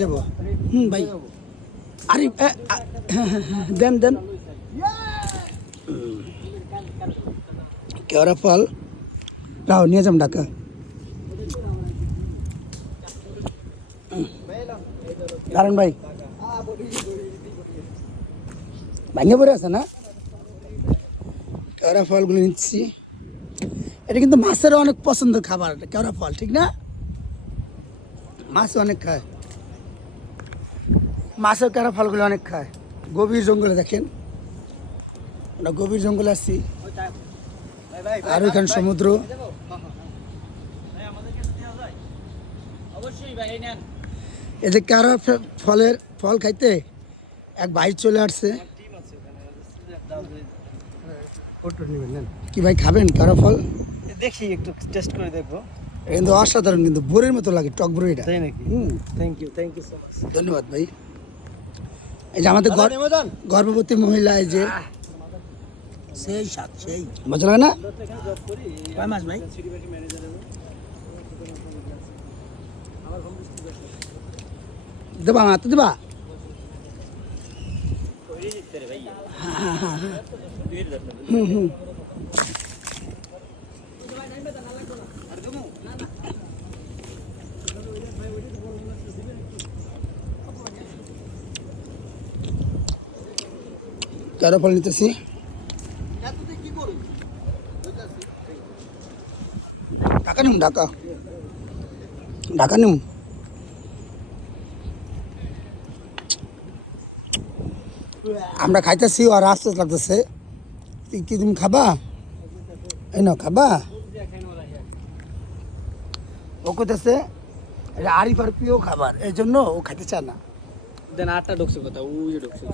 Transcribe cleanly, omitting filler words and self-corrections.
দেব ভাই আরে দেন দেন কেওড়া ফল রাও নিয়ে যাম ঢাকা দারুন ভাই ভাঙে পড়ে আছে না কেওড়া ফলগুলো নিচ্ছি এটা কিন্তু মাছেরও অনেক পছন্দের খাবার কেওড়া ফল ঠিক না মাছ অনেক খায় মাছের কেওড়া ফলগুলো অনেক খায় গভীর জঙ্গলে দেখেন আমরা গভীর জঙ্গলে আসছি আর ওইখানে সমুদ্র এই যে কেওড়া ফলের ফল খাইতে এক ভাই চলে আসছে কি ভাই খাবেন কেওড়া ফল দেখি একটু টেস্ট করে দেখবো কিন্তু অসাধারণ কিন্তু ভোরের মতো লাগে টক ভোর এটা তাই নাকি থ্যাংক ইউ সো মাচ ধন্যবাদ ভাই এই যে আমাদের গর্ভবতী মহিলা এই যে সেই সাত সেই মজা লাগে না কয় মাস ভাই দেবা মা তো দেবা হুম কেওড়া ফল নিতেছি ঢাকা নিম ঢাকা ঢাকা নিম আমরা খাইতেছি আর আস্তে লাগতেছে কি তুমি খাবা এই না খাবা ও করতেছে এটা আরিফ আর প্রিয় খাবার এই জন্য ও খাইতে চায় না দেন আটটা ঢুকছে কথা ওই ঢুকছে